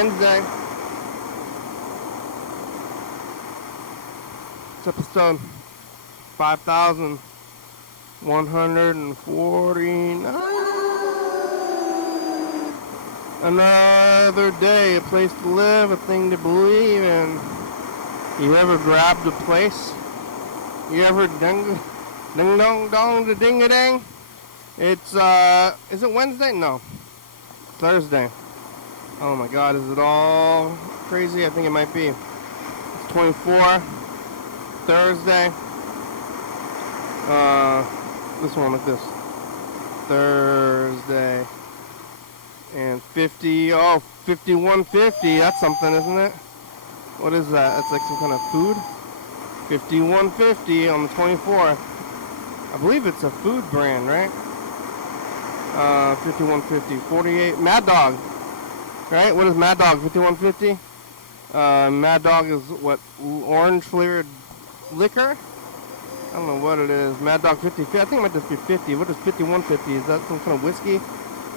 Wednesday. It's episode 5149. Another day, a place to live, a thing to believe in. You ever grabbed a place? You ever ding dong dong the ding a dang? It's is it Wednesday? No, Thursday. Oh my God, is it all crazy? I think it might be. It's 24, Thursday. This one like this. Thursday. And 5150, that's something, isn't it? What is that? That's like some kind of food? 5150 on the 24th. I believe it's a food brand, right? 5150, 48, Mad Dog. Right? What is Mad Dog? 5150? Mad Dog is what? Orange flavored liquor? I don't know what it is. Mad Dog 50. I think it might just be 50. What is 5150? Is that some kind of whiskey?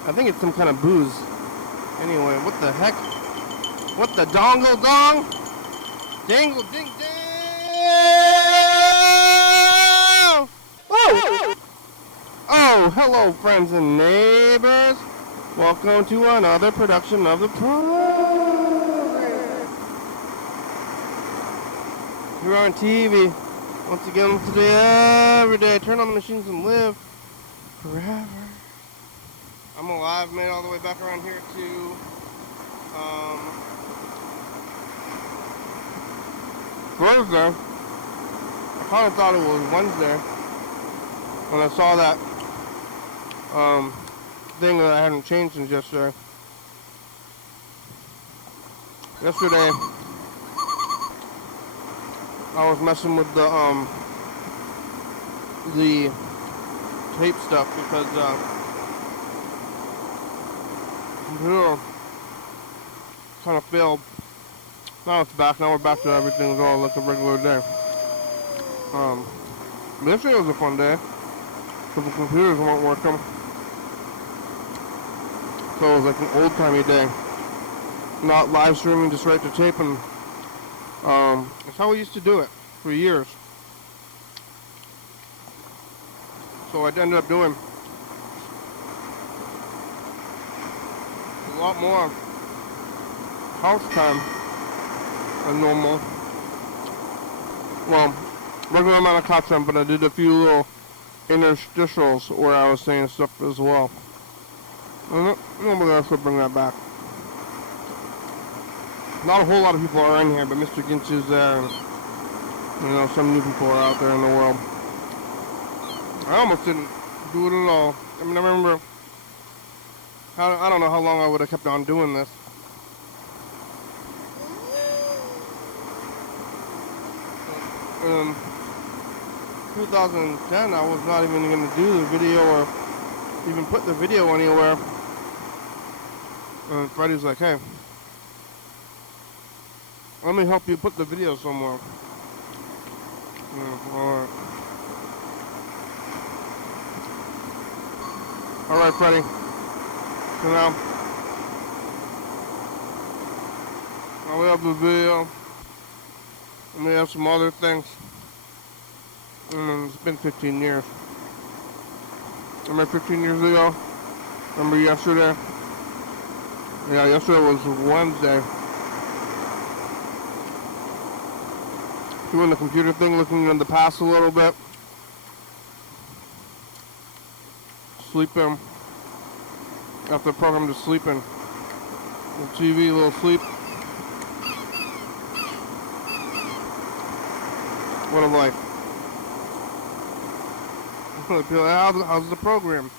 I think it's some kind of booze. Anyway, what the heck? What the dongle dong? Dangle ding dang! Oh! Oh, hello friends and neighbors. Welcome to another production of the program. You're on TV. Once again, today, every day. Turn on the machines and live forever. I'm alive, made all the way back around here to Thursday. I kind of thought it was Wednesday when I saw that thing that I hadn't changed since yesterday. Yesterday, I was messing with the tape stuff because computer kind of failed. Now it's back. Now we're back to everything's all like a regular day. But yesterday was a fun day. So the computers weren't working. So it was like an old-timey day. Not live streaming, just right to tape, and that's how we used to do it for years. So I ended up doing a lot more house time than normal. Well, regular amount of couch time, but I did a few little interstitials where I was saying stuff as well. And we're gonna still bring that back. Not a whole lot of people are in here, but Mr. Ginch is there, and some new people are out there in the world. I almost didn't do it at all. I mean, I remember, I don't know how long I would have kept on doing this. In 2010, I was not even going to do the video or even put the video anywhere. And Freddie's like, hey, let me help you put the video somewhere. Alright. Alright, Freddie. So now, we have the video. And we have some other things. And it's been 15 years. Remember 15 years ago? Remember yesterday? Yeah, yesterday was Wednesday. Doing the computer thing, looking in the past a little bit. Sleeping. After the program, just sleeping. Little TV, little sleep. What a life. How's the program?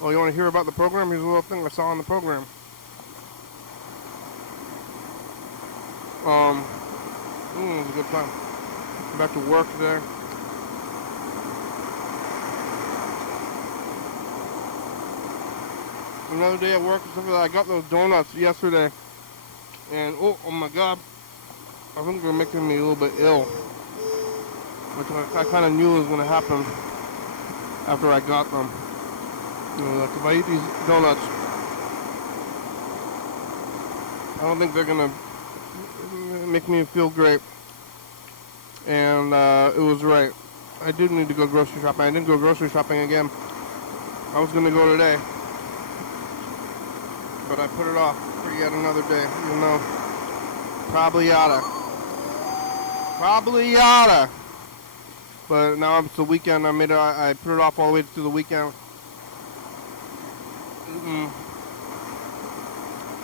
Oh, you want to hear about the program? Here's a little thing I saw on the program. It was a good time. Back to work today. Another day at work. I got those donuts yesterday, and oh my God, I think they're making me a little bit ill, which I kind of knew was going to happen after I got them. Like if I eat these donuts I don't think they're gonna make me feel great. And it was right. I do need to go grocery shopping. I didn't go grocery shopping again. I was gonna go today, but I put it off for yet another day. Even though probably oughta. But now it's the weekend. I put it off all the way through the weekend.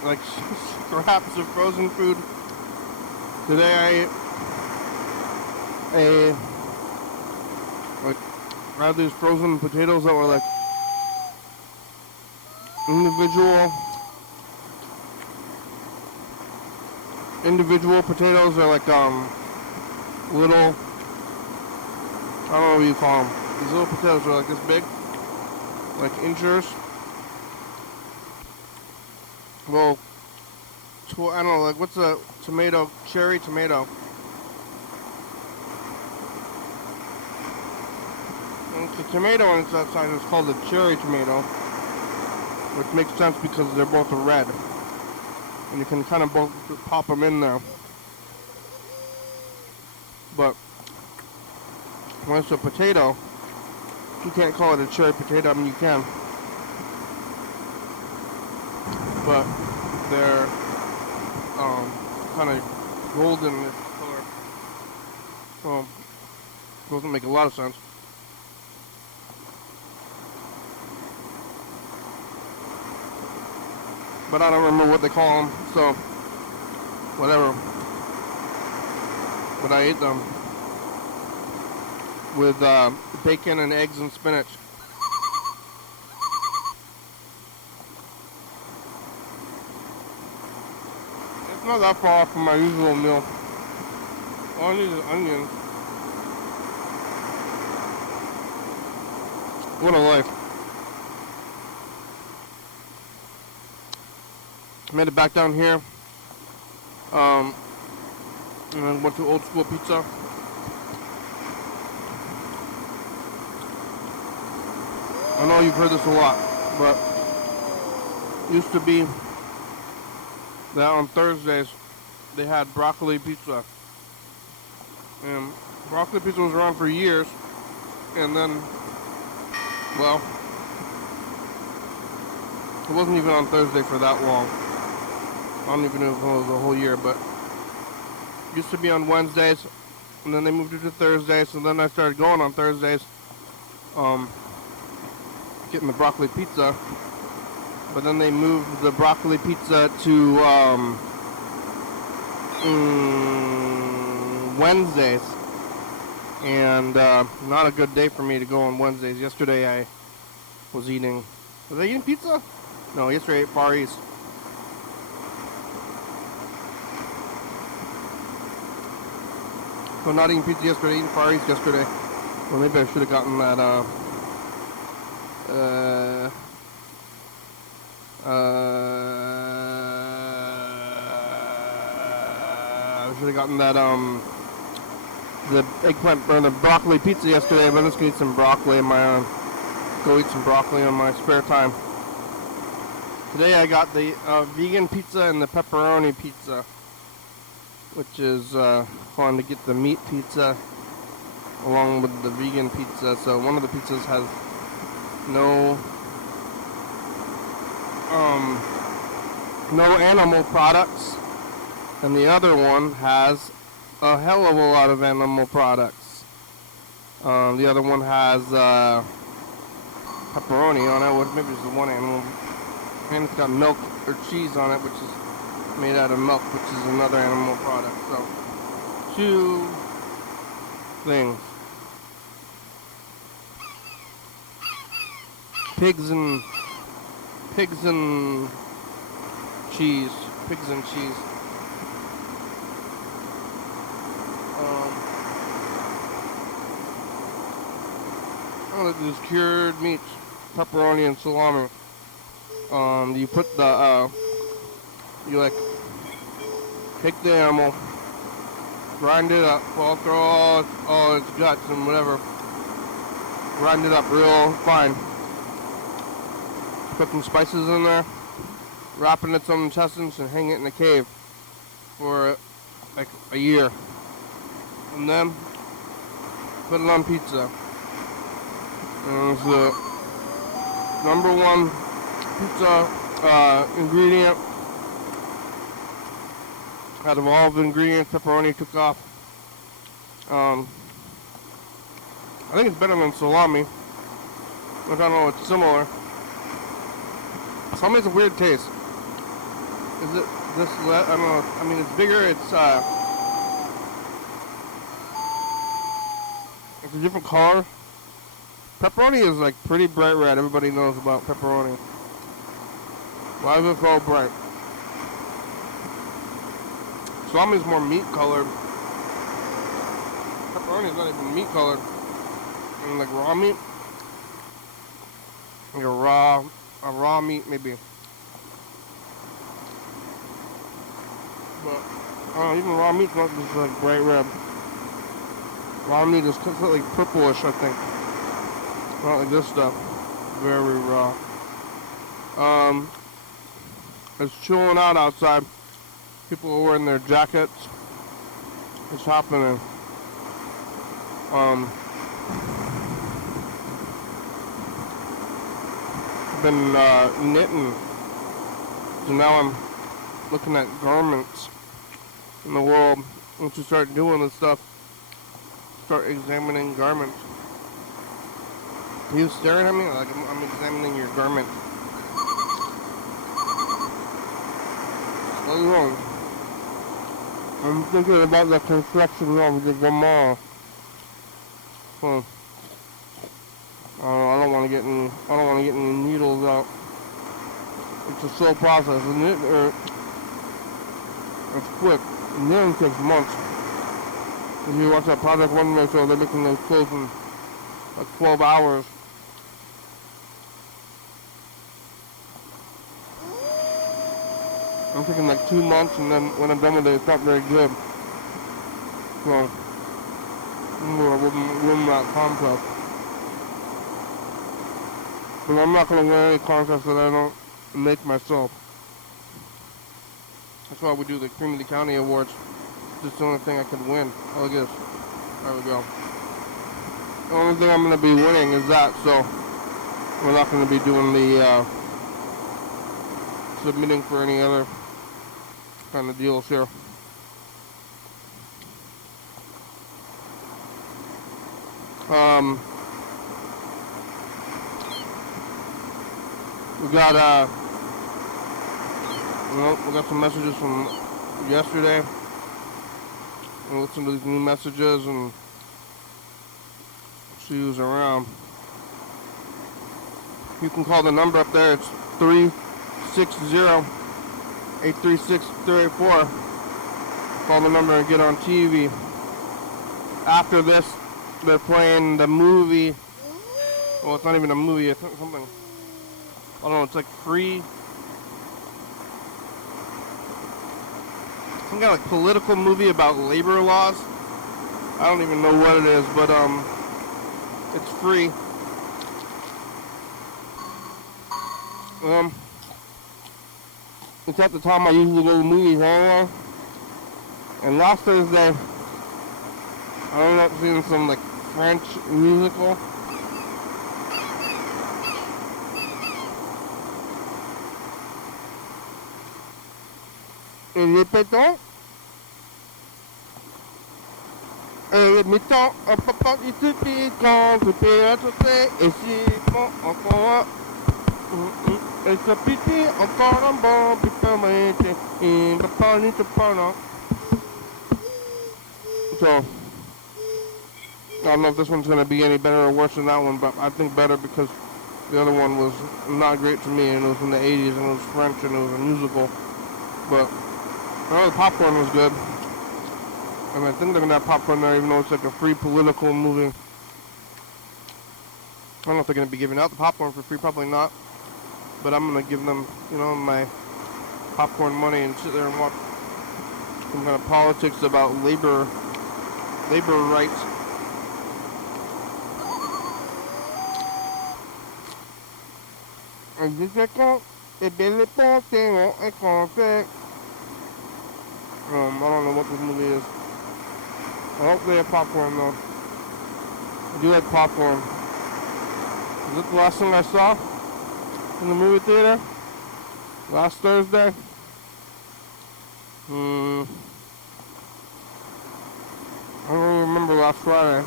Like scraps of frozen food. Today I ate I had these frozen potatoes that were like individual potatoes. Are like little, I don't know what you call them. These little potatoes are like this big, like inches. Well, I don't know, like what's a tomato, cherry tomato? And it's a tomato on its outside, it's called a cherry tomato, which makes sense because they're both red. And you can kind of both pop them in there. But when it's a potato, you can't call it a cherry potato. I mean, you can. But they're kind of golden color. So it doesn't make a lot of sense. But I don't remember what they call them, so whatever. But I ate them with bacon and eggs and spinach. It's not that far off from my usual meal. All I need is onions. What a life. Made it back down here. And then went to Old School Pizza. I know you've heard this a lot, but it used to be that on Thursdays they had broccoli pizza. And broccoli pizza was around for years, and then, well, it wasn't even on Thursday for that long. I don't even know if it was a whole year, but it used to be on Wednesdays, and then they moved it to Thursdays, and then I started going on Thursdays, getting the broccoli pizza, but then they moved the broccoli pizza to Wednesdays, and not a good day for me to go on Wednesdays. Yesterday I was I eating pizza? No, yesterday I ate Far East. So not eating pizza yesterday, eating Far East yesterday. Well, maybe I should have gotten that, I should have gotten that, the eggplant, or the broccoli pizza yesterday, but I'm just gonna eat some broccoli in my, go eat some broccoli on my spare time. Today I got the vegan pizza and the pepperoni pizza, which is fun to get the meat pizza along with the vegan pizza. So one of the pizzas has no animal products, and the other one has a hell of a lot of animal products. The other one has pepperoni on it, which maybe it's the one animal, and it's got milk or cheese on it, which is made out of milk, which is another animal product. So, two things. Pigs and cheese. Pigs and cheese. This cured meats, pepperoni and salami. You put the you like take the animal, grind it up, well, throw all its guts and whatever, grind it up real fine. Put some spices in there, wrap it in some intestines, and hang it in a cave for like a year. And then put it on pizza. And it's the #1 pizza ingredient. Out of all the ingredients, pepperoni took off. I think it's better than salami. I don't know, it's similar. Salami has a weird taste. Is it this? I don't know. I mean, it's bigger. It's a different color. Pepperoni is like pretty bright red. Everybody knows about pepperoni. Why is it so bright? Salami is more meat colored. Pepperoni is not even meat colored. And like raw meat, like a raw meat maybe. But even raw meat's not just like bright red. Raw meat is completely purplish, I think. Not like this stuff. Very raw. It's chilling out outside. People are wearing their jackets. It's happening. Been knitting. So now I'm looking at garments in the world. Once you start doing this stuff, start examining garments. Are you staring at me? Like I'm examining your garment. What are you doing? I'm thinking about the construction of the mall. Huh. I don't want to get any needles out. It's a slow process, isn't it? It's quick. Knitting takes months. If you watch that Project One Man show, they're making those clothes in like 12 hours. I'm taking like 2 months, and then when I'm done with it, it's not very good. So, I'm gonna win that contest. But I'm not gonna win any contest that I don't make myself. That's why we do the Cream of the County Awards. It's the only thing I can win. Oh, look at this. There we go. The only thing I'm gonna be winning is that, so we're not gonna be doing the submitting for any other kind of deals here. We got some messages from yesterday. We'll listen to these new messages and see who's around. You can call the number up there. It's 360-836-384. Call the number and get on TV. After this, they're playing the movie. Well, it's not even a movie. It's something. I don't know. It's like free. Some kind of like political movie about labor laws. I don't even know what it is, but it's free. It's at the time I usually go to movies anyway. And last Thursday, I ended up seeing some like French musical. Et les pétons, et les temps, un papa du tout piquant, tout peut être fait, et si bon encore, et ça pique encore un bon, putain, mais il va pas ni te parler. So, I don't know if this one's going to be any better or worse than that one, but I think better because the other one was not great to me, and it was in the 80s, and it was French, and it was a musical, but the popcorn was good. And I think they're going to have popcorn there, even though it's like a free political movie. I don't know if they're going to be giving out the popcorn for free, probably not. But I'm going to give them, my popcorn money and sit there and watch some kind of politics about labor rights. And this It Billy Porting on a conflict. I don't know what this movie is. I hope they have popcorn though. I do like popcorn. Is it the last thing I saw in the movie theater? Last Thursday? I don't really remember last Friday.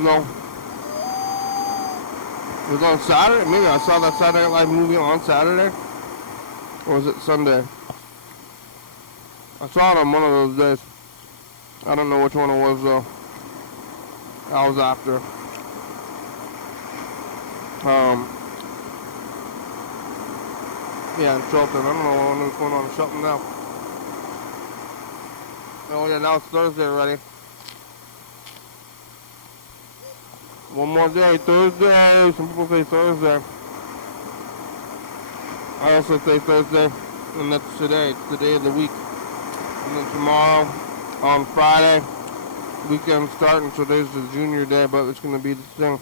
No. It was on Saturday? Maybe I saw that Saturday Night Live movie on Saturday? Or was it Sunday? I saw it on one of those days. I don't know which one it was though. I was after. Yeah, in Shelton. I don't know what's going on in Shelton now. Oh yeah, now it's Thursday already. One more day, Thursday. Some people say Thursday. I also say Thursday, and that's today. It's the day of the week. And then tomorrow, on Friday, weekend starting. Today's the junior day, but it's going to be the thing.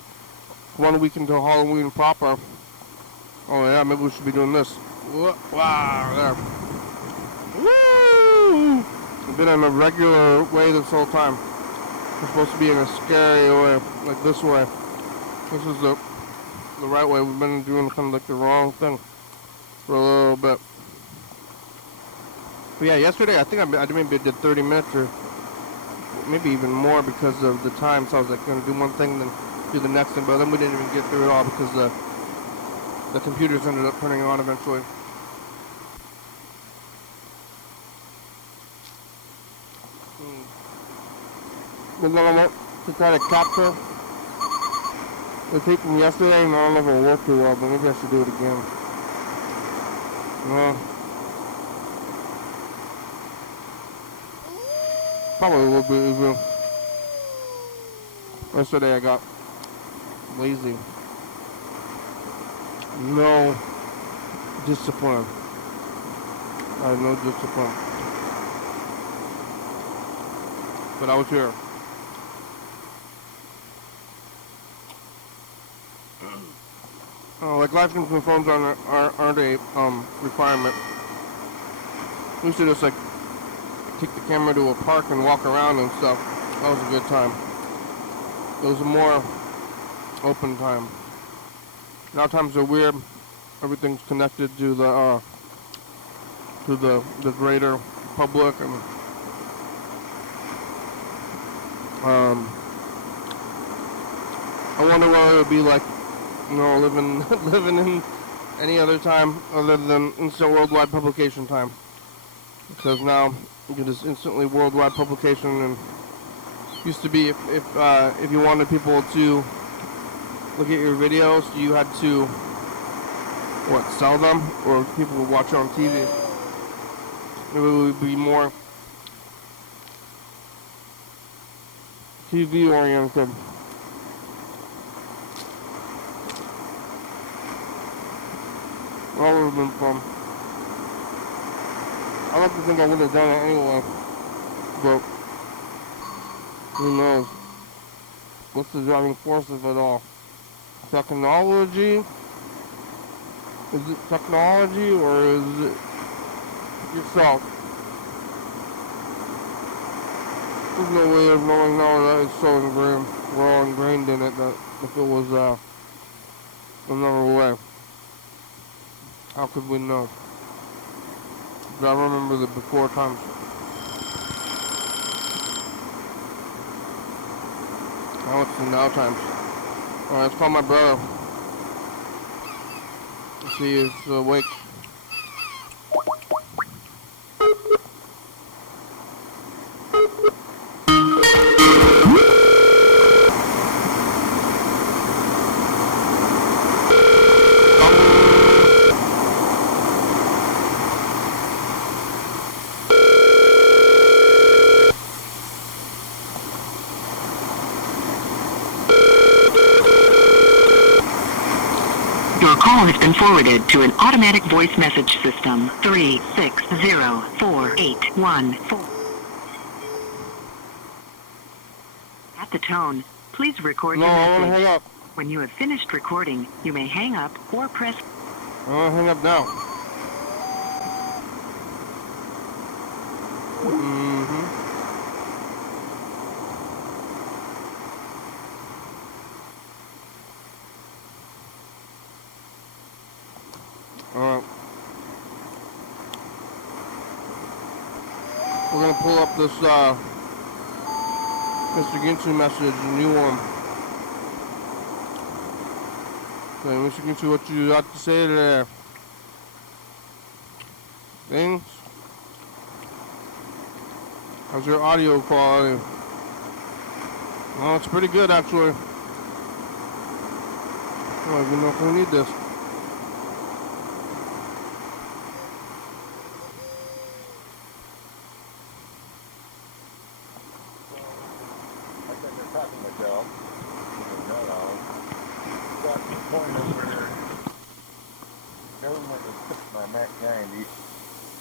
1 week until Halloween proper. Oh yeah, maybe we should be doing this. Wow, there. Woo! I've been in a regular way this whole time. It's supposed to be in a scary way, like this way. This is the right way. We've been doing kind of like the wrong thing for a little bit. But yeah, yesterday I think I maybe did 30 minutes or maybe even more because of the time. So I was like going to do one thing, then do the next thing. But then we didn't even get through it all because the computers ended up turning on eventually. We're going to try to capture the tape from yesterday, and I don't know if it'll work too well, but maybe I should do it again. Probably will be easier. Yesterday I got lazy. No discipline. I had no discipline. But I was here. Like live streams and phones aren't a requirement. We used to just like take the camera to a park and walk around and stuff. That was a good time. It was a more open time. Now times are weird. Everything's connected to the greater public, and I wonder what it would be like, you know, living in any other time other than instant worldwide publication time. Because now you can just instantly worldwide publication, and used to be if you wanted people to look at your videos, you had to sell them, or people would watch it on TV. It would be more TV oriented. That would have been fun. I like to think I would have done it anyway, but who knows? What's the driving force of it all? Technology? Is it technology, or is it yourself? There's no way of knowing now that it's so ingrained. We're all ingrained in it that if it was another way, how could we know? But I remember the before times. Now it's the now times. Alright, let's call my brother. Let's see if he's awake. Your call has been forwarded to an automatic voice message system. 3604814. At the tone, please record your message. No, I want to hang up. When you have finished recording, you may hang up or press... I'm gonna hang up now. Alright. We're gonna pull up this Mr. Ginsu message, a new one. Okay, Mr. Ginsu, what you got to say there? Things? How's your audio quality? Well, it's pretty good actually. I don't even know if we need this.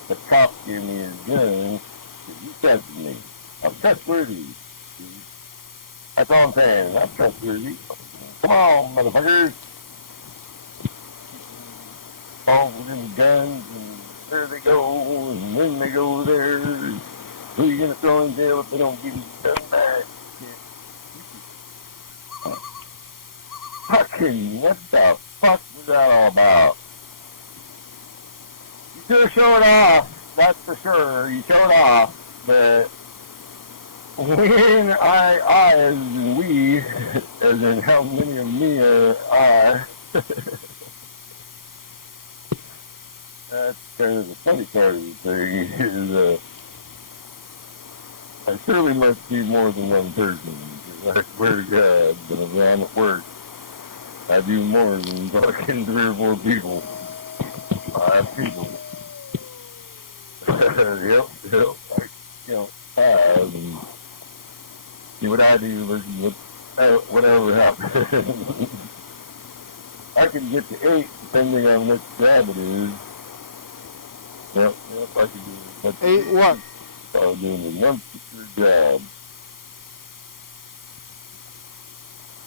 The cop gave me his gun. You tested me. I'm trustworthy. That's all I'm saying. I'm trustworthy. Come on, motherfuckers. All with them guns, and there they go, and when they go there, who you gonna throw in jail if they don't give you the gun back? Fucking, what the fuck was that all about? You should have showed off, that's for sure. You showed off, but when I as in we, as in how many of me are, that's kind of the funny part of the thing, is I surely must be more than one person, because I swear to God, when I'm at work, I do more than fucking 3 or 4 people. 5 people. Yep. I count 5 and see what I do versus whatever happens. I can get to 8 depending on which job it is. Yep, I can do it. 8 what? I was doing the one particular job.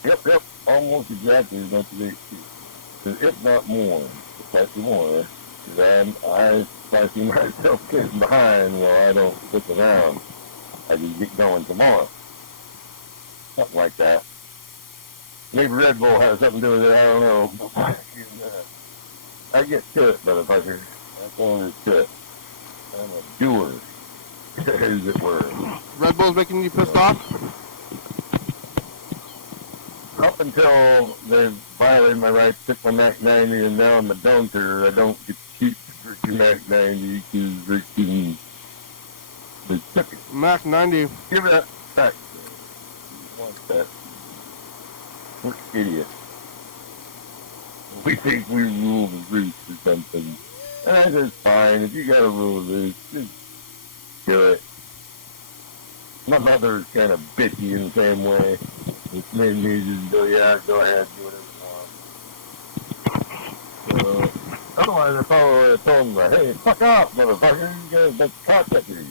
Yep, almost exactly as much as 8 feet. If not more, slightly more. Because I see myself getting behind while I don't stick around. I just get going tomorrow. Something like that. Maybe Red Bull has something to do with it, I don't know. I get to it, motherfucker. That's all there is to it. I'm a doer, as it were. Red Bull's making you pissed off? Up until they violated my right to pick my Mac 90 and now I'm a dunker, I don't get to keep the freaking Mac 90 because freaking they took it. Mac 90. Give that back. You want that? What idiot. We think we rule the roost or something. And that's just fine. If you gotta rule the roost, just do it. My mother's kind of bitchy in the same way. Which made me just go, yeah, go ahead, do whatever you want. Otherwise, I probably told him, hey, fuck off, motherfucker, you got a bunch of cocksuckers.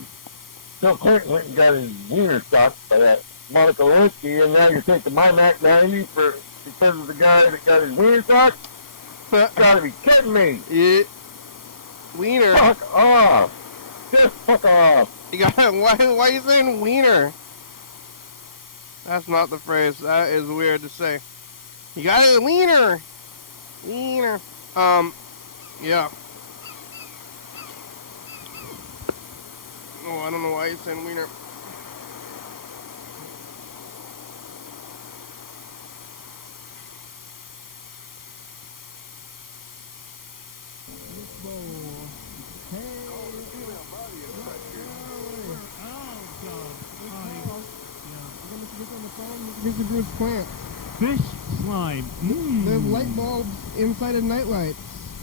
Bill Clinton went and got his wiener stopped by that Monica Lewinsky, and now you're taking my Mac 90 because of the guy that got his wiener stopped? You gotta be kidding me. Yeah. Wiener. Fuck off. Just fuck off. You got why are you saying wiener? That's not the phrase. That is weird to say. You got a wiener. Wiener. Yeah. Oh, I don't know why you're saying wiener. Here's the Bruce plant. Fish slime. There's light bulbs inside of nightlights.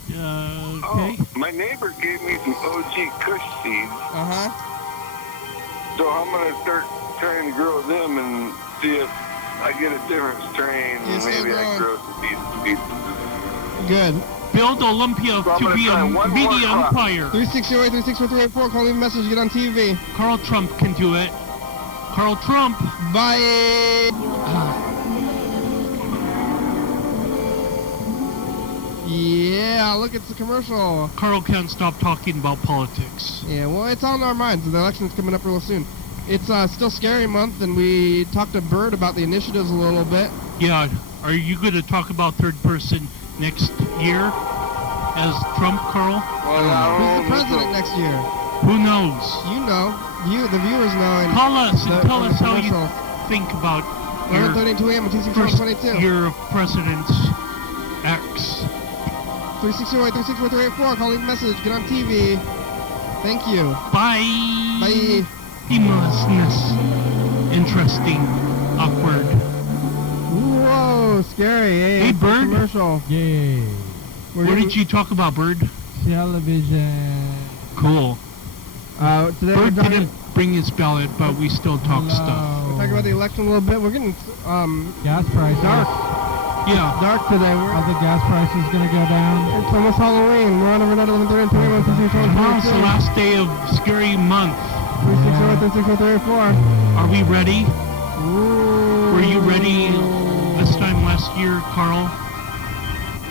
Okay. Oh, my neighbor gave me some OG Kush seeds. Uh-huh. So I'm going to start trying to grow them and see if I get a different strain. You're still Maybe I growing. grow some seeds. Good. Build Olympia So I'm to gonna be try a one media more crop. empire. 360-364-384. Call me a message. Get on TV. Carl Trump can do it. Carl Trump. Bye. Yeah, look, it's a commercial. Carl can't stop talking about politics. Yeah, well, it's on our minds. The election's coming up real soon. It's still Scary Month, and we talked to Bird about the initiatives a little bit. Yeah, are you going to talk about third person next year as Trump, Carl? Who's the president next year? Who knows? You know. The viewers know. And call us and tell us how you commercial. think about your 11:32 a.m. at first 22. year of President's X. 360-364-384. Call, leave a message. Get on TV. Thank you. Bye. Bye. Emotionless. Interesting. Awkward. Whoa, scary. Hey, Bird. Commercial. Yay. What did you talk about, Bird? Television. Cool. Today Bird we're talking, didn't bring his ballot, but we still talk stuff. we're talking about the election a little bit. We're getting Gas prices. dark. Yeah. Dark today. Are the gas prices going to go down? It's almost Halloween. We're on overnight 11:30 and 21 Tomorrow's the last day of Scary Month. 360-364. Are we ready? Ooh. Were you ready this time last year, Carl?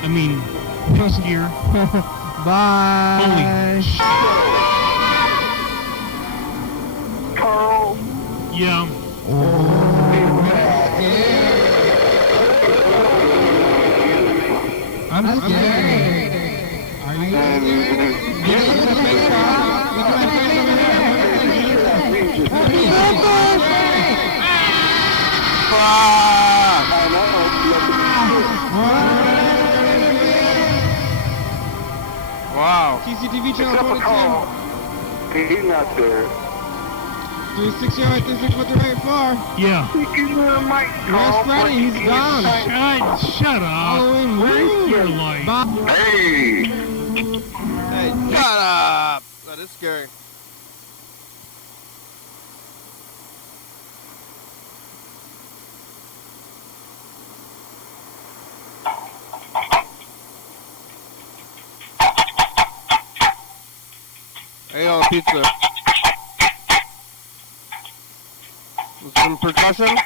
I mean, next year. Bye. Holy shit. Carl, Yeah. I'm scared. Are you? Yes, it's a fake car. Look at my face over Wow. TCTV channel 22. he's not there. 360-364-384. Yeah. Where's Freddy? He's gone. Shut up. Halloween. Where's your Woo. life? Hey! Hey, shut up. That is scary. There you go, pizza. Some percussion.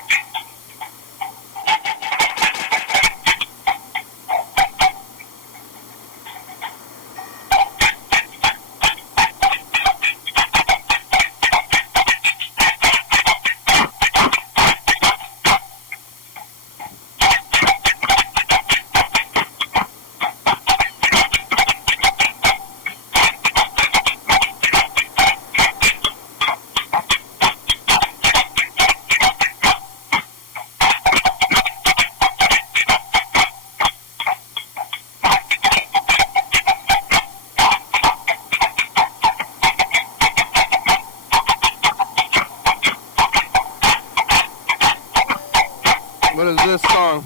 What is this song?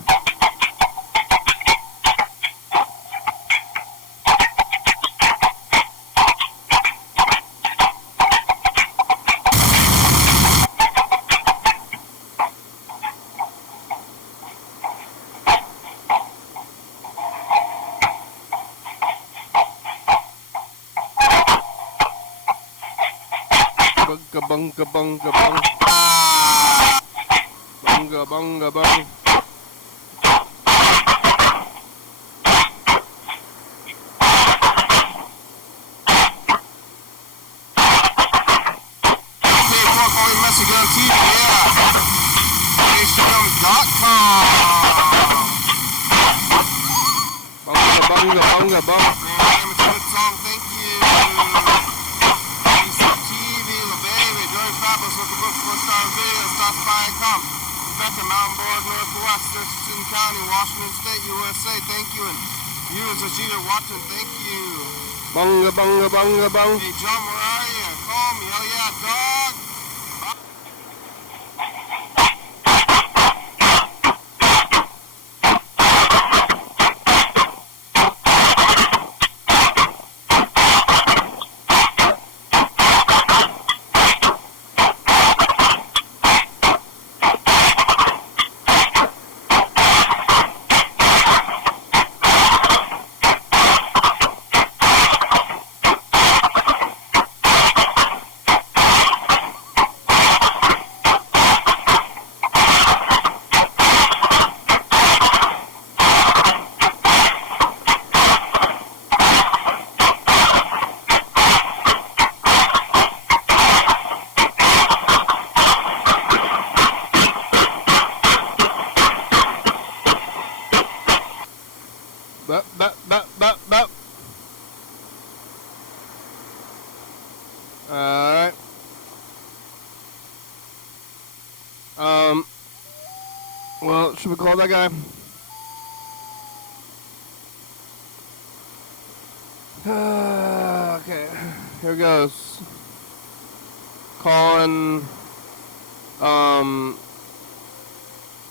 Bunga bunga bunga bung. Bunga bunga bung. Bunga bunga bung. Thank you. TV, the baby, Joey Fabulous, look at book, 4-star video, stop by and come. Becca, Mountain Board, Northwest, Thurston County, Washington State, USA, thank you. And viewers are either watching, thank you. Bunga, bunga, bunga, bung. Hey, John, where are you? Call me, hell yeah, dog. Bup, bup, bup, bup, bup. Alright. Well, should we call that guy? Okay, here goes. Calling,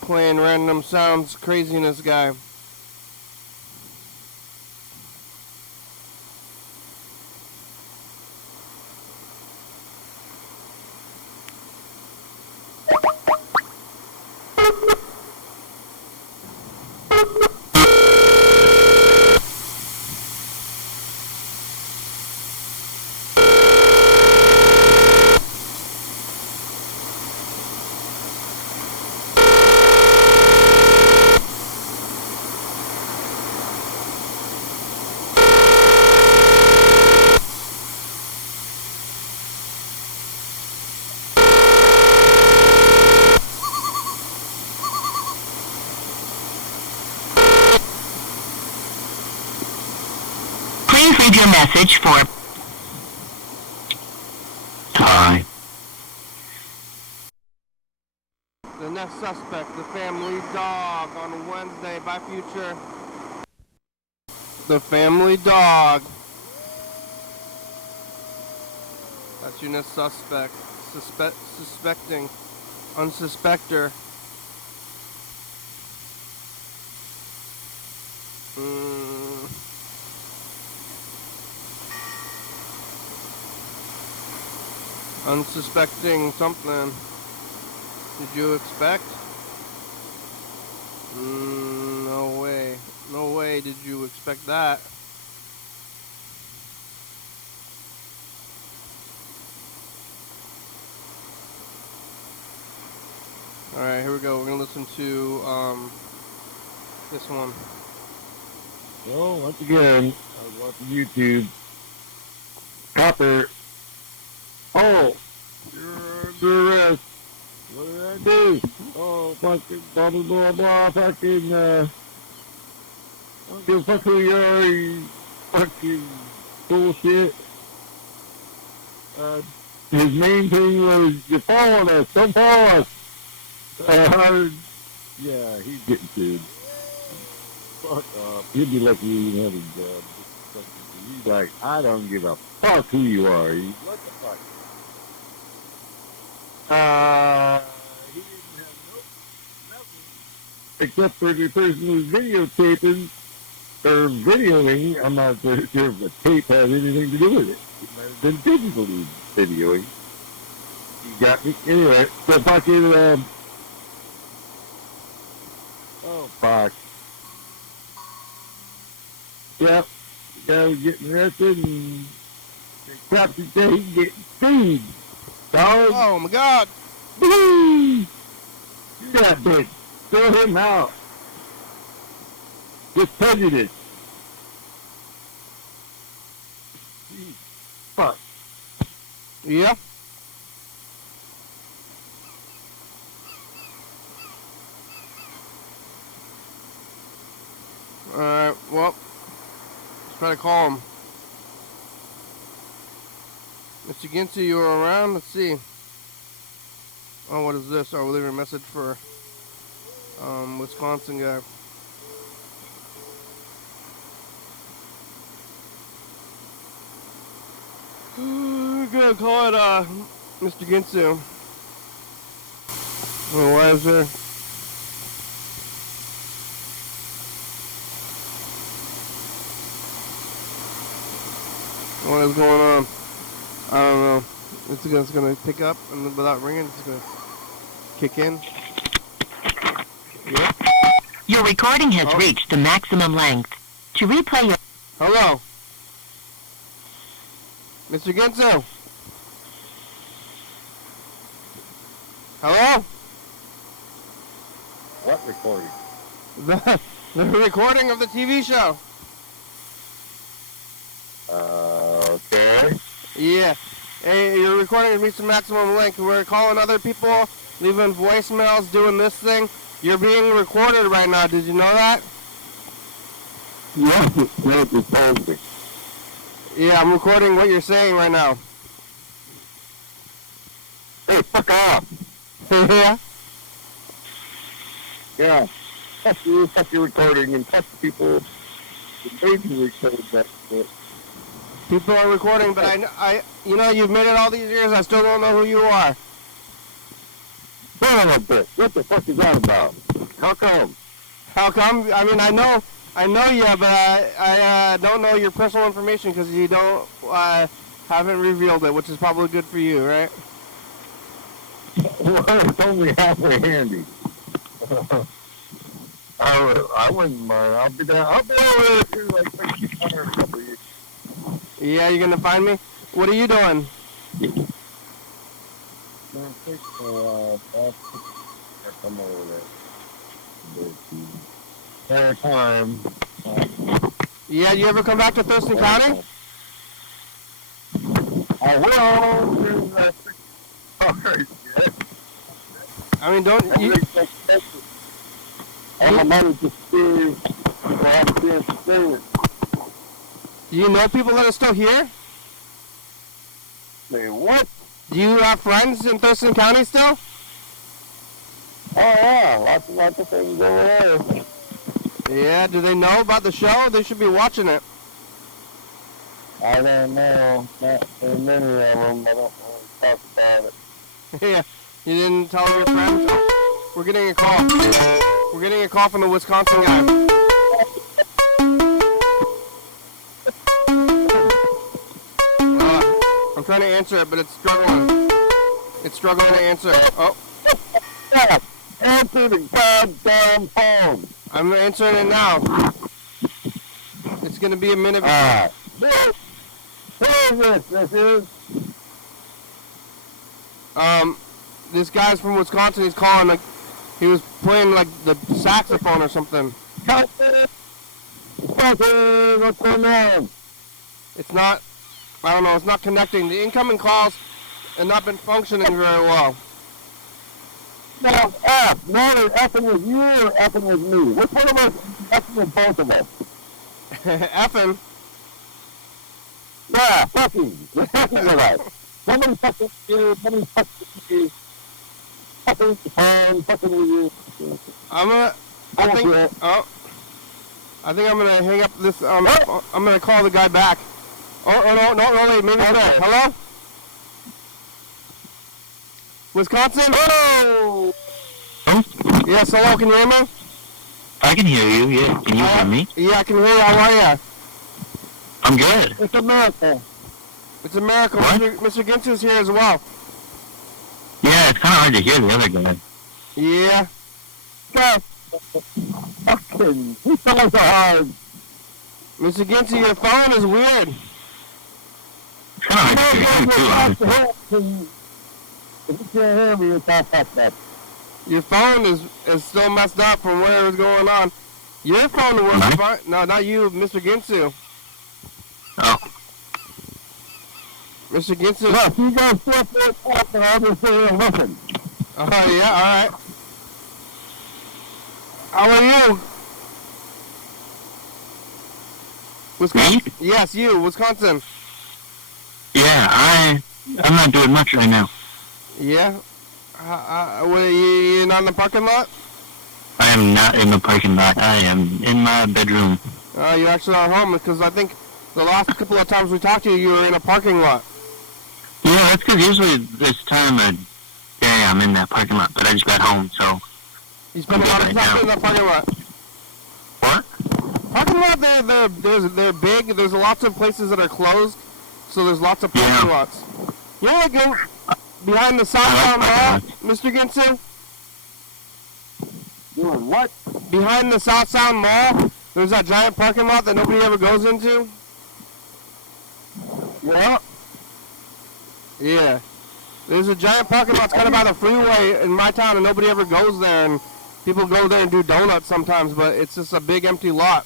playing random sounds, craziness guy. Please leave your message for... Hi. The next suspect, the family dog on Wednesday. Bye, future. The family dog. That's your next suspect. Suspecting. Unsuspector. Unsuspecting something. Did you expect? No way. No way did you expect that. Alright, here we go. We're gonna listen to this one. So, once again, I was watching YouTube. Copper. Oh, you're under arrest. What did I do? Oh, fucking blah, blah, blah, blah, fucking, I don't give a fuck who you are, you fucking bullshit. His main thing was, you're following us, don't follow us. Yeah, he's getting sued. Fuck off. He'd be lucky he didn't have his job. He's like, I don't give a fuck who you are. What the fuck? He didn't have nothing except for the person who's videotaping or videoing. I'm not sure if the tape had anything to do with it. It might have been digitally videoing. He got me. Anyway, so fucking, oh, fuck. Yep. The guy was getting arrested and the cops would say he's getting sued. Dog. Oh my god! Woo! You got bitch. Throw him out. With prejudice. Jeez. Fuck. Yeah? Alright, well, let's try to call him. Mr. Ginty, you are around? Let's see. Oh, what is this? Oh, we're leaving a message for Wisconsin guy. We're gonna call it Mr. Ginsu. Oh, why is there? What is going on? I don't know. It's gonna pick up and without ringing, it's gonna kick in. Yep. Your recording has reached the maximum length. To replay your... Hello. Mr. Ginsu. Hello? What recording? The recording of the TV show. Okay. Yeah. Hey, you're recording at Reach the Maximum Length. We're calling other people, leaving voicemails, doing this thing. You're being recorded right now. Did you know that? have to say what you told me. Yeah, I'm recording what you're saying right now. Hey, fuck off. Yeah? Yeah. Fuck your recording, and fuck the people that made you record that shit. People are recording, but you've made it all these years, I still don't know who you are. Son of a bitch, what the fuck is that about? How come? How come? I mean, I know you, but I don't know your personal information because you haven't revealed it, which is probably good for you, right? Well, it's only halfway handy. I wouldn't mind. I'll be there. I'll be over there too, like a couple years. Yeah, you're gonna find me? What are you doing? Come over there. Time. Yeah, you ever come back to Thurston County? I will. Alright, yeah. I mean, don't you? I'm about to see what I'm doing. Do you know people that are still here? Say what? Do you have friends in Thurston County still? Oh yeah, lots of things over there. Yeah, do they know about the show? They should be watching it. I don't know. Not very many of them. I don't want to talk about it. Yeah, you didn't tell your friends? We're getting a call. We're getting a call from the Wisconsin guy. I'm trying to answer it, but it's struggling. It's struggling to answer. Oh. Answer the goddamn phone. I'm answering it now. It's going to be a minute. Who is this? This is? This guy's from Wisconsin. He's calling, like, he was playing, like, the saxophone or something. What's going on? It's not, I don't know, it's not connecting. The incoming calls have not been functioning very well. Now, now they're effing with you or effing with me? Which one of us effing with both of us? Effing? Yeah, fucking. You're fucking with us. Somebody fucking with you, somebody fucking with you. Fucking with the phone, fucking with you. I think I'm gonna hang up this, I'm gonna call the guy back. No, wait, maybe it's not. Hello? Wisconsin? Hello! Yes, hello, can you hear me? I can hear you, yeah. Can you hear me? Yeah, I can hear you. How are you? I'm good. It's a miracle. It's a miracle. What? Mr. Ginsu's here as well. Yeah, it's kind of hard to hear the other guy. Yeah. Fucking, these fellas are hard. Mr. Ginsu, your phone is weird. It's kind of hard to hear him, too, honestly. If you can't hear me, it's all fucked up. Your phone is still messed up from where it was going on. Your phone works fine. No, not you, Mr. Ginsu. Oh. Mr. Ginsu. Look, you guys sit there talking, I'll just sit here and listen. Oh, yeah, alright. How are you? Wisconsin? Me? Yes, you, Wisconsin. Yeah, I'm not doing much right now. Yeah? You not in the parking lot? I am not in the parking lot. I am in my bedroom. You're actually not home, because I think the last couple of times we talked to you, you were in a parking lot. Yeah, that's because usually this time of day I'm in that parking lot, but I just got home, so... You spend a lot of time in the parking lot. What? Parking lot, they're big. There's lots of places that are closed, so there's lots of parking lots. You know, like behind the Southtown Mall, Mr. Ginsu? Doing what? Behind the Southtown Mall, there's that giant parking lot that nobody ever goes into. Yeah. Yeah. There's a giant parking lot kind of by the freeway in my town, and nobody ever goes there, and people go there and do donuts sometimes, but it's just a big empty lot.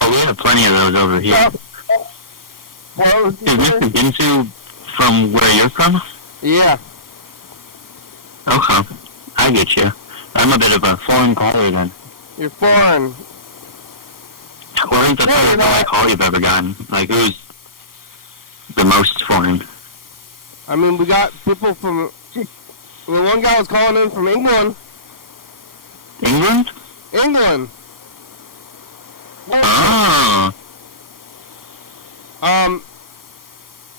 Oh, we have plenty of those over here. Is Mr. Ginsu from where you're from? Yeah. Okay. I get you. I'm a bit of a foreign caller then. You're foreign. who's the first black call you've ever gotten? Like, who's the most foreign? I mean, we got people from... The one guy was calling in from England. England? England. Oh.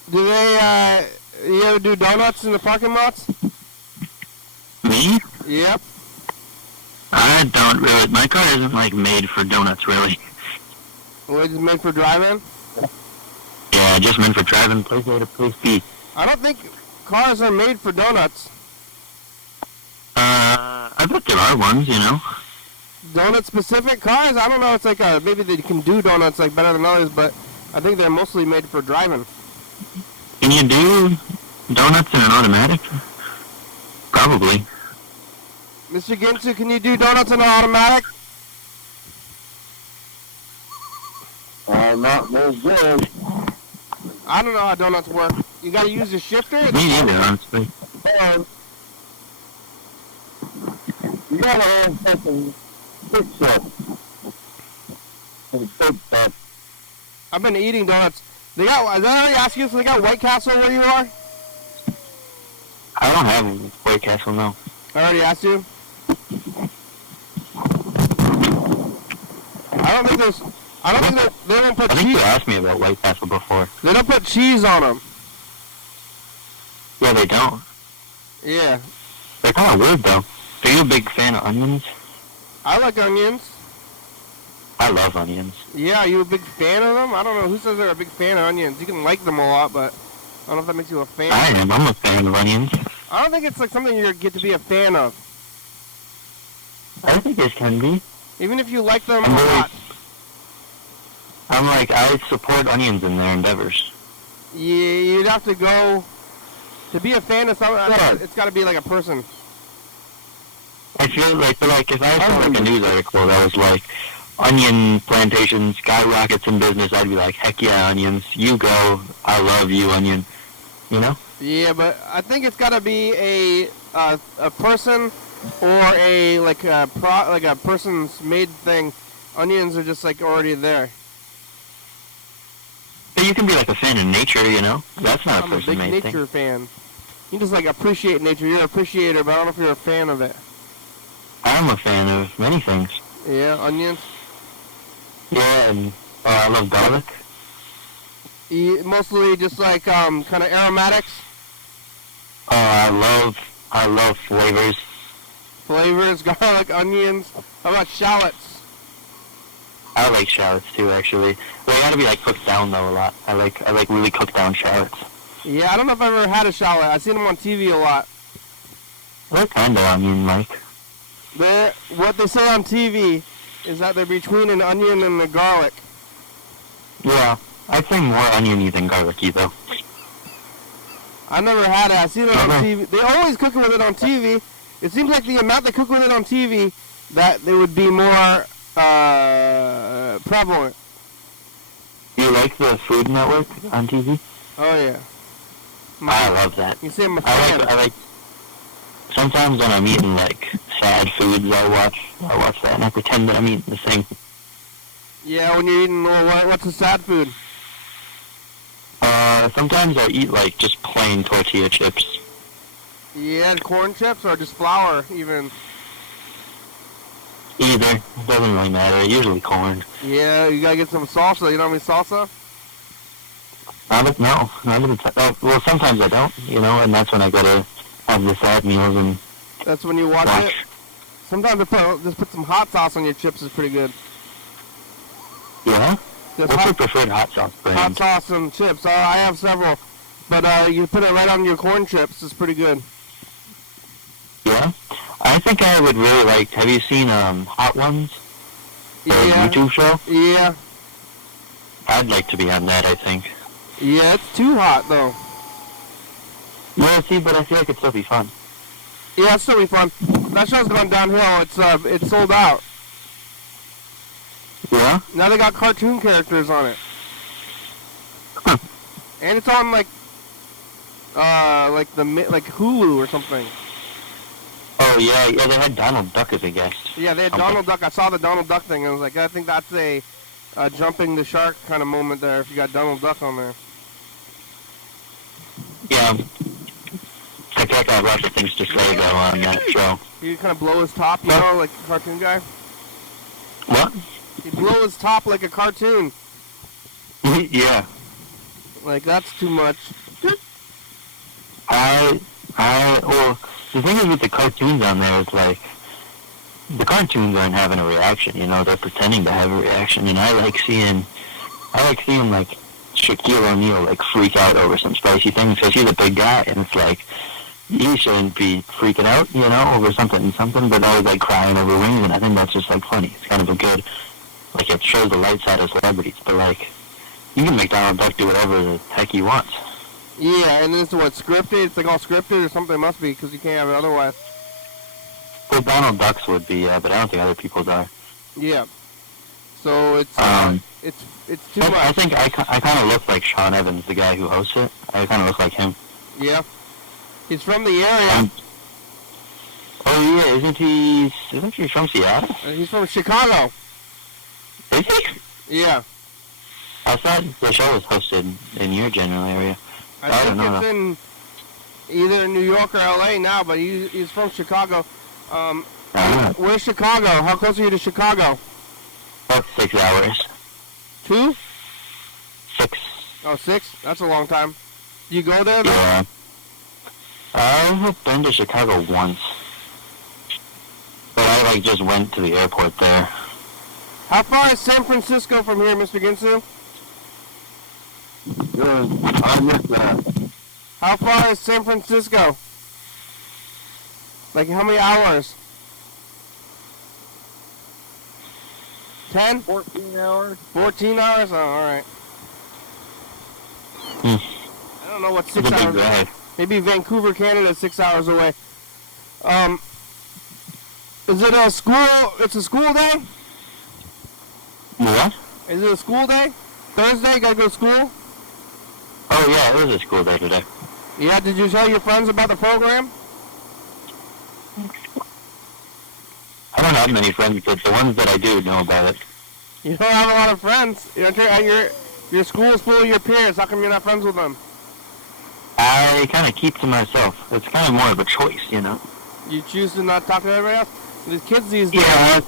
Do they, you ever do donuts in the parking lots? Me? Yep. I don't really. My car isn't, like, made for donuts, really. Well, it's meant for driving? Yeah, just meant for driving place A to place B. I don't think cars are made for donuts. I bet there are ones, you know. Donut-specific cars? I don't know. It's like maybe they can do donuts like better than others, but I think they're mostly made for driving. Can you do donuts in an automatic? Probably. Mr. Ginsu, can you do donuts in an automatic? Not very good. I don't know how donuts work. You gotta use the shifter? Me neither, honestly. You gotta have something fixed up. I've been eating donuts. They got, did I already ask you, so they got White Castle where you are? I don't have White Castle, no. I already asked you. I don't think they don't put I think you cheese. asked me about White Castle before. They don't put cheese on them. Yeah, they don't. Yeah. They're kind of weird, though. Are you a big fan of onions? I like onions. I love onions. Yeah, are you a big fan of them? I don't know. Who says they're a big fan of onions? You can like them a lot, but I don't know if that makes you a fan. I am. I'm a fan of onions. I don't think it's like something you get to be a fan of. I think it can be. Even if you like them a lot. I support onions in their endeavors. Yeah, you'd have to go... To be a fan of something, Yeah. it's got to be like a person. I feel like, if I saw like a news article that was like, onion plantation skyrockets in business, I'd be like, heck yeah, onions, you go, I love you, onion, you know? Yeah, but I think it's got to be a person or a person's made thing. Onions are just like already there. But you can be like a fan of nature, you know? That's not I'm a a big person-made nature thing. fan. You just like appreciate nature. You're an appreciator, but I don't know if you're a fan of it. I'm a fan of many things. Yeah, onions. Yeah, and I love garlic. Mostly just like kind of aromatics. I love flavors. Flavors, garlic, onions. How about shallots? I like shallots too, actually. They gotta be like cooked down though a lot. I like really cooked down shallots. Yeah, I don't know if I've ever had a shallot. I've seen them on TV a lot. They're kinda, What they say on TV is that they're between an onion and a garlic. Yeah, I'd say more oniony than garlicky though. I never had it. I seen it on TV. They always cook with it on TV. It seems like the amount they cook with it on TV, that they would be more prevalent. Do you like the Food Network on TV? Oh yeah. I love that. You say I'm a fan. I like. Sometimes when I'm eating like sad foods, I watch that and I pretend that I'm eating the same. Yeah, when you're eating, what's the sad food? Sometimes I eat like just plain tortilla chips. Yeah, corn chips or just flour even. Either. It doesn't really matter. Usually corn. Yeah, you gotta get some salsa. You know what I mean, salsa? No. Well, sometimes I don't, you know, and that's when I gotta have the sad meals and That's when you watch it? Sometimes just put some hot sauce on your chips is pretty good. Yeah? Just What's your preferred hot sauce brand? hot sauce and chips. I have several. But you put it right on your corn chips. It's pretty good. Yeah? I think I would really like... Have you seen Hot Ones? The YouTube show? Yeah. I'd like to be on that, I think. Yeah, it's too hot, though. Yeah, see, but I feel like it'd still be fun. Yeah, it's still be fun. That show's going downhill. It's sold out. Yeah? Now they got cartoon characters on it. Huh. And it's on, like Hulu or something. Oh, yeah, they had Donald Duck as a guest. Yeah, they had Donald Duck. I saw the Donald Duck thing. I was like, I think that's a jumping the shark kind of moment there if you got Donald Duck on there. Yeah. I feel like I have lots of things to say though on that show. He kind of blow his top, you know, like a cartoon guy. What? He blow his top like a cartoon. Yeah. Like, that's too much. Well, the thing is with the cartoons on there is like, the cartoons aren't having a reaction, you know, they're pretending to have a reaction, and I like seeing like Shaquille O'Neal like freak out over some spicy things because he's a big guy, and it's like, he shouldn't be freaking out, you know, over something, but I was like crying over wings, and I think that's just like funny. It's kind of a good, like, it shows the light side of celebrities, but like, you can make Donald Duck do whatever the heck he wants. Yeah, and this is what, scripted? It's like all scripted or something, it must be, because you can't have it otherwise. Well, Donald Duck's would be, but I don't think other people's are. Yeah. So it's too much. I think I kind of look like Sean Evans, the guy who hosts it. I kind of look like him. Yeah. He's from the area. Oh yeah, isn't he from Seattle? He's from Chicago. Is he? Yeah. I thought the show was hosted in your general area. I think it's in either New York or LA now, but he's from Chicago. Where's Chicago? How close are you to Chicago? About 6 hours. 2? 6. Oh, 6? That's a long time. Do you go there? Yeah. I've been to Chicago once. But I just went to the airport there. How far is San Francisco from here, Mr. Ginsu? I missed that. How far is San Francisco? Like, how many hours? 10? 14 hours. 14 hours? Oh, alright. I don't know what 6 It's a big hours drive. Maybe Vancouver, Canada is 6 hours away. Is it a school? It's a school day? What? Is it a school day? Thursday? Gotta go to school? Oh yeah, it was a school day today. Yeah, did you tell your friends about the program? I don't have many friends, but the ones that I do know about it. You don't have a lot of friends. Your school is full of your peers. How come you're not friends with them? I kind of keep to myself. It's kind of more of a choice, you know? You choose to not talk to everybody else? The kids these days. Yeah,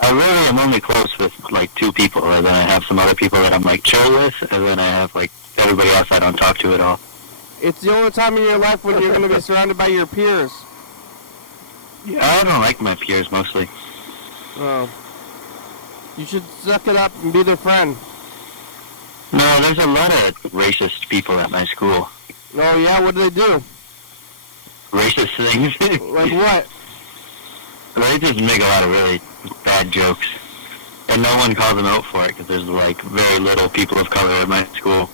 I really am only close with, like, 2 people, and then I have some other people that I'm, like, chill with, and then I have, like, everybody else I don't talk to at all. It's the only time in your life when you're going to be surrounded by your peers. Yeah, I don't like my peers, mostly. Oh. You should suck it up and be their friend. No, there's a lot of racist people at my school. Oh, yeah? What do they do? Racist things. Like what? They just make a lot of really bad jokes. And no one calls them out for it, because there's, like, very little people of color at my school.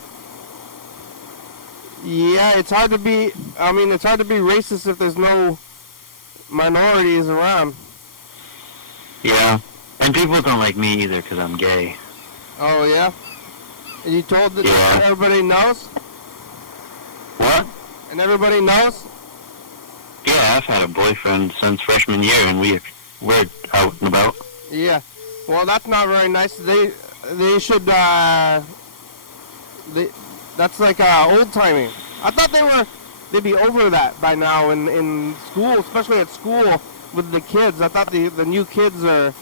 Yeah, it's hard to be racist if there's no minorities around. Yeah. And people don't like me either, because I'm gay. Oh, yeah? And you told that Yeah. everybody knows? What? And everybody knows? Yeah, I've had a boyfriend since freshman year, and we're out and about. Yeah. Well, that's not very nice. They should, that's like old timing. I thought they'd be over that by now in school, especially at school with the kids. I thought the new kids are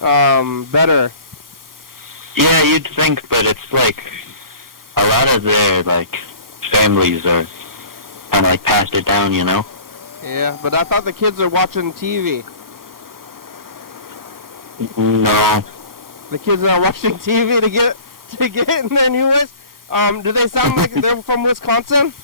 better. Yeah, you'd think, but it's like a lot of their, like, families are kind of like passed it down, you know? Yeah, but I thought the kids are watching TV. No. The kids are watching TV to get in their new ways. Do they sound like they're from Wisconsin?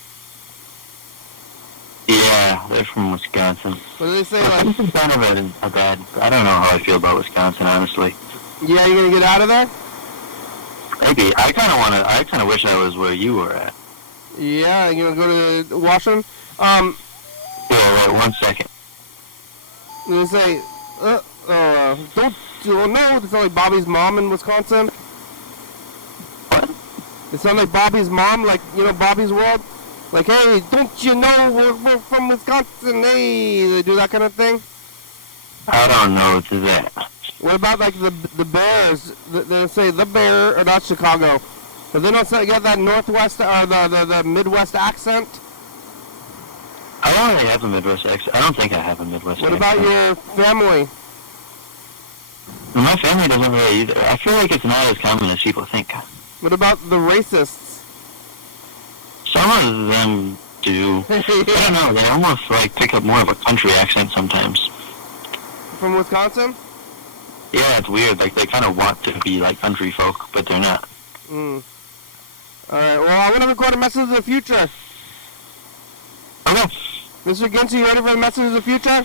Yeah, they're from Wisconsin. What do they say? Like, It's kind of a bad. I don't know how I feel about Wisconsin, honestly. yeah, you gonna get out of there? Maybe. I kind of wish I was where you were at. Yeah, you gonna go to Washington? Yeah, wait 1 second. They say, no, they sound like Bobby's mom in Wisconsin. What? They sound like Bobby's mom, like, you know, Bobby's World. Like, hey, don't you know we're from Wisconsin, hey, they do that kind of thing. I don't know to that. What about like the Bears? They say the Bear or not Chicago, but they don't get that Northwest or the Midwest accent. I don't really have a Midwest accent. I don't think I have a Midwest accent. What about your family? Well, my family doesn't really either. I feel like it's not as common as people think. What about the racists? Some of them do. I don't know. They almost like pick up more of a country accent sometimes. From Wisconsin? Yeah, it's weird. Like they kind of want to be like country folk, but they're not. All right. Well, I'm gonna record a message of the future. Okay. Mr. Ginty, you ready for the message of the future?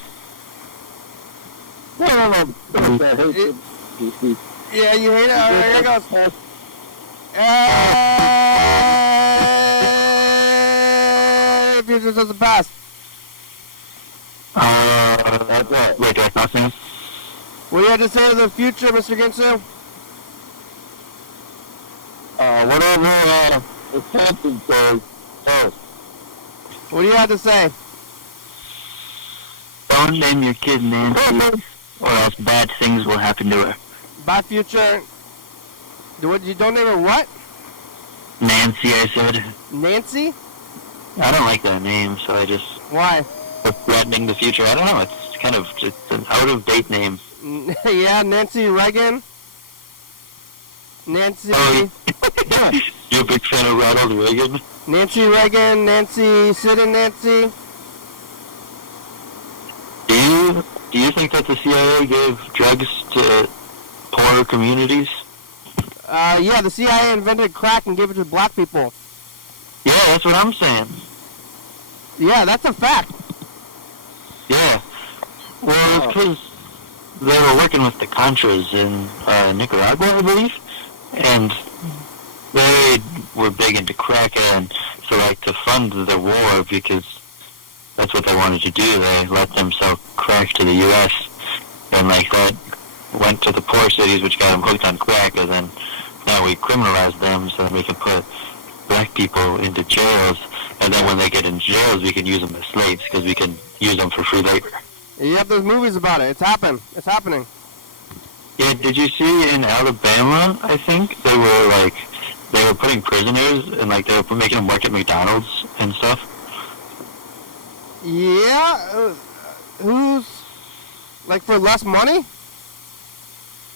Yeah, you hate it? All right, here it goes. The future doesn't pass. Wait, that's nothing. What do you have to say to the future, Mr. Ginsu? Whatever the captain says first. What do you have to say? Don't name your kid Nancy, or else bad things will happen to her. Bye, future. You don't name her what? Nancy, I said. Nancy? I don't like that name, so I just... Why? Threatening the future. I don't know. It's kind of just an out-of-date name. Yeah, Nancy Reagan. Nancy. Oh, you a big fan of Ronald Reagan? Nancy Reagan, Nancy, Sid and Nancy. Do you think that the CIA gave drugs to poor communities? Yeah, the CIA invented crack and gave it to black people. Yeah, that's what I'm saying. Yeah, that's a fact. Yeah. Well, it's because they were working with the Contras in Nicaragua, I believe, and they were big into crack, and so like to fund the war, because that's what they wanted to do, they let them sell crack to the U.S., and like that went to the poor cities, which got them hooked on crack, and then now we criminalize them so that we can put black people into jails, and then when they get in jails, we can use them as slaves, because we can use them for free labor. You have those movies about it. It's happening. Yeah, did you see in Alabama, I think, they were putting prisoners, and like they were making them work at McDonald's and stuff? Yeah? Who's, like for less money?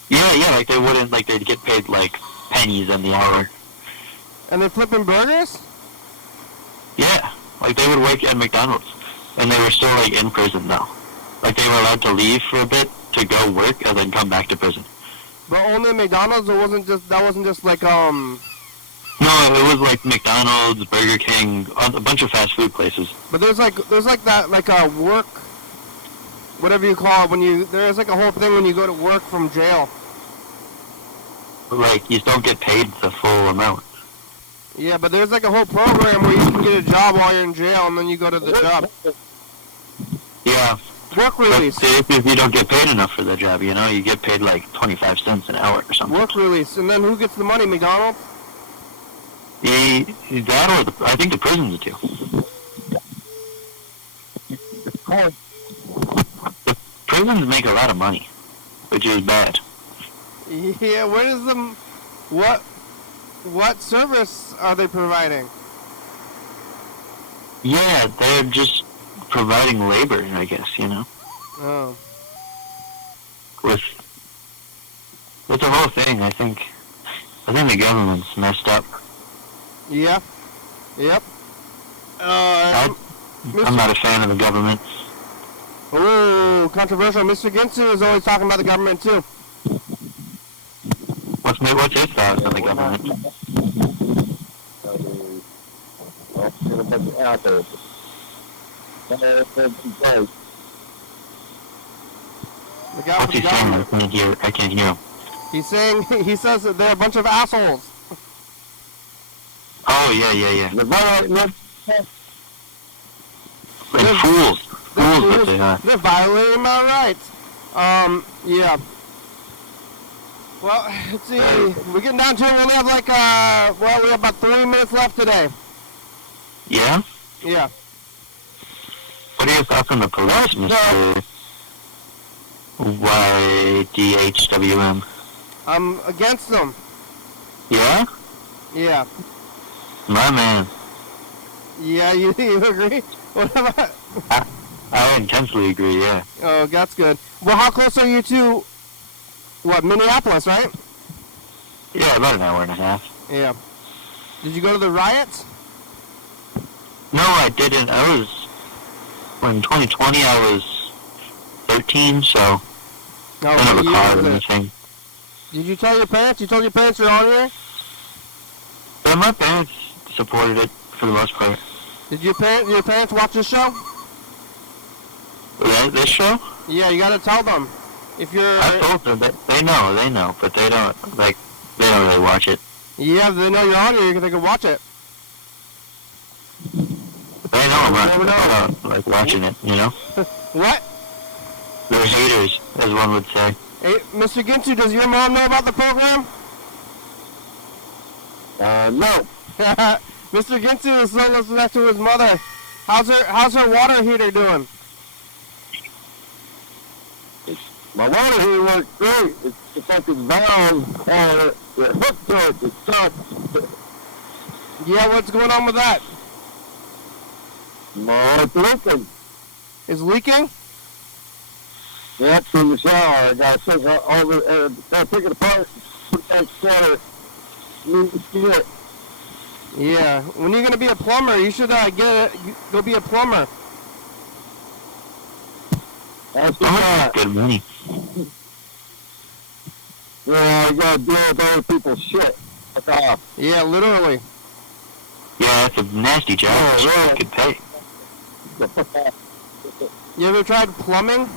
Yeah, like they wouldn't, like they'd get paid like pennies on the hour. And they're flipping burgers? Yeah, like they would work at McDonald's, and they were still like in prison though. Like they were allowed to leave for a bit to go work and then come back to prison. But only McDonald's, or wasn't just like No, it was like McDonald's, Burger King, a bunch of fast food places. But there's like that like a work, whatever you call it, there's like a whole thing when you go to work from jail. Like you don't get paid the full amount. Yeah, but there's like a whole program where you can get a job while you're in jail, and then you go to the job. Yeah. Work release. But if you don't get paid enough for the job, you know, you get paid like 25 cents an hour or something. Work release, and then who gets the money? McDonald's? I think the prisons do. The prisons make a lot of money, which is bad. Yeah, what service are they providing? Yeah, they're just providing labor, I guess, you know. Oh. With the whole thing, I think the government's messed up. Yeah. Yep. I'm not a fan of the government. Oh, controversial. Mr. Ginsu is always talking about the government too. What's your thoughts on the government? What's he saying? I can't hear him. He says that they're a bunch of assholes. Oh, yeah. They're fools. Fools that they are. They're violating my rights. Yeah. Well, let's see. We're getting down to it. We only have we have about 3 minutes left today. Yeah? Yeah. What are your thoughts on the police, Mr. YDHWM. I'm against them. Yeah? Yeah. My man. Yeah, you agree? What about? I intensely agree, yeah. Oh, that's good. Well, how close are you to, what, Minneapolis, right? Yeah, about an hour and a half. Yeah. Did you go to the riots? No, I didn't. In 2020, I was 13, so No, I don't have a what car year or was it? anything. Did you tell your parents? You told your parents you're on here? But my parents supported it for the most part. Did your parents watch the show? This show? Yeah, you gotta tell them. If you're... I told them that they know, but they don't really watch it. Yeah, they know you're on here, they can watch it. They know about watching it, you know? What? They're haters, as one would say. Hey, Mr. Ginsu, does your mom know about the program? No. Mr. Ginsu is so listening to his mother. How's her water heater doing? My water heater works great. It's fucking down. It hooked to it. It's stuck. Yeah, what's going on with that? No, it's leaking. Is leaking? Yep, from the shower. I got to take it apart. Put that water. Need to see it. Yeah. When you're gonna be a plumber, you should go be a plumber. That's Oh, good money. Yeah, you gotta deal with other people's shit. Fuck off. Yeah, literally. Yeah, that's a nasty job. Oh, really? Good pay. You ever tried plumbing?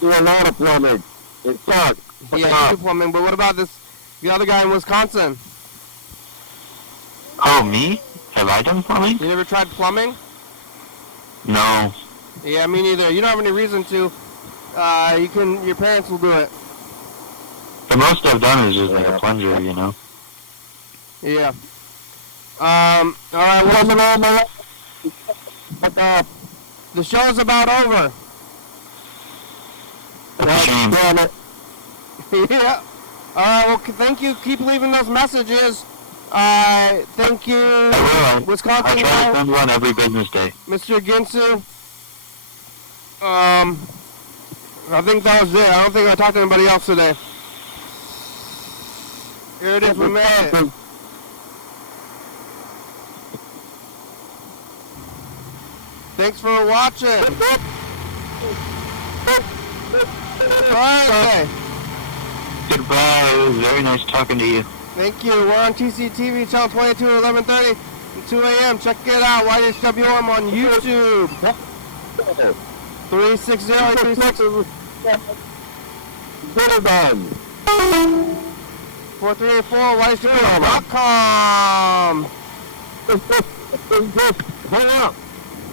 You're not a plumber. It sucks. Yeah, you do plumbing, but what about the other guy in Wisconsin? Oh, me? Have I done plumbing? You ever tried plumbing? No. Yeah, me neither. You don't have any reason to. Your parents will do it. The most I've done is just like a plunger, you know? Yeah. Alright, well, the show's about over. That's a shame. Yeah. Alright, well, thank you. Keep leaving those messages. Thank you, I will. Wisconsin. I try to send one every business day. Mr. Ginsu. I think that was it. I don't think I talked to anybody else today. Here it is, we made it. Thanks for watching. Bye. Goodbye. It was very nice talking to you. Thank you. We're on TCTV, channel 22 at 11:30 and 2 a.m. Check it out. YDHWM on YouTube. 360-360. Get it done. 4384 YDHWM.com. Hang up.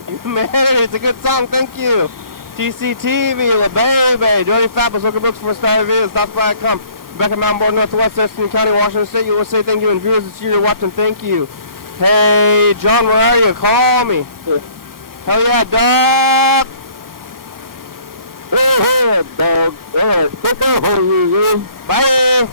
You made it. It's a good song. Thank you. TCTV, La Baby. Johnny Fabulous. Looking books for Star Videos. That's.com. Back at Mountain Board, Northwest, Thurston County, Washington State. You will say thank you. And viewers, it's you. You're watching. Thank you. Hey, John, where are you? Call me. Hell yeah, dog. Go ahead, dog. All right. Pick up on you, Bye.